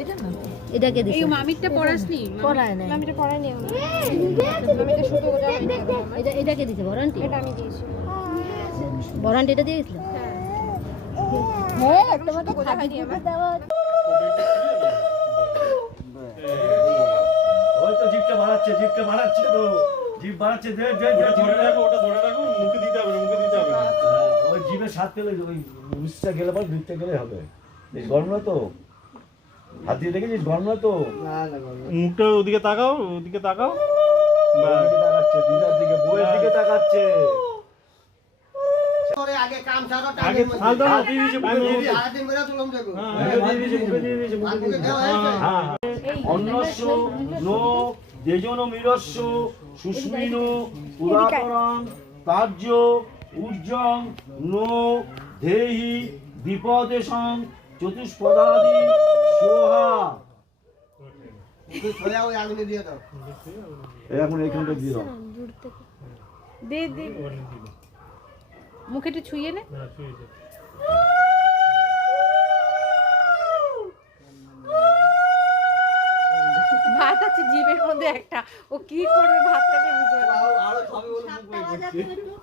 এটা না এটাকে দিছি। এই মামিরটা পড়াসনি? পড়ায় নাই। মামিটা পড়ায়নি আমরা। মামিটা শুধু ওটা এটাকে দিছে ওয়ারেন্টি। এটা আমি দিয়েছি। ওয়ারেন্টি এটা দিয়ে দিছিল। হ্যাঁ, তোমাকে বোঝা হয়নি আমার। ওই তো জিভটা বাড়াচ্ছে তো জিভ বাড়াচ্ছে দে ধরে রাখো, মুখে দিতে হবে না। ওই জিভে স্বাদ পেলে ওই উচ্চটা গেলে পর দুধটা গেলে হবে। বেশ গরম না তো, হাত দিয়ে দেখেছিস গরম না তো। মুখটা ওদিকে তাকাও। দিকে তাকাচ্ছে, দিদার দিকে, বউয়ের দিকে তাকাচ্ছে। আগে কাম সারা আগে ফাল দাও। হাত দিয়ে দিয়েছে, মুখে দিয়ে দিয়েছে। আগে মেরা তুলম দেখো মুখে দিয়ে দিয়েছে। হ্যাঁ, অন্নস্য নো দেজন মিরস্য সুস্মিন পুরাতরং কার্য উজ্জং নো দেহি বিপদেশং চতুষ্পদাদি সোহা। সোয়া ওই আগুনে দিয়ে দাও। এখন এইখানটা দিয়ে দাও। দে মুখে একটু ছুঁয়ে নে। ভাত আছে জিভের মধ্যে একটা, ও কি করবে ভাতটাকে বুঝতে পারবে না। আরো খাবে বলে মুখ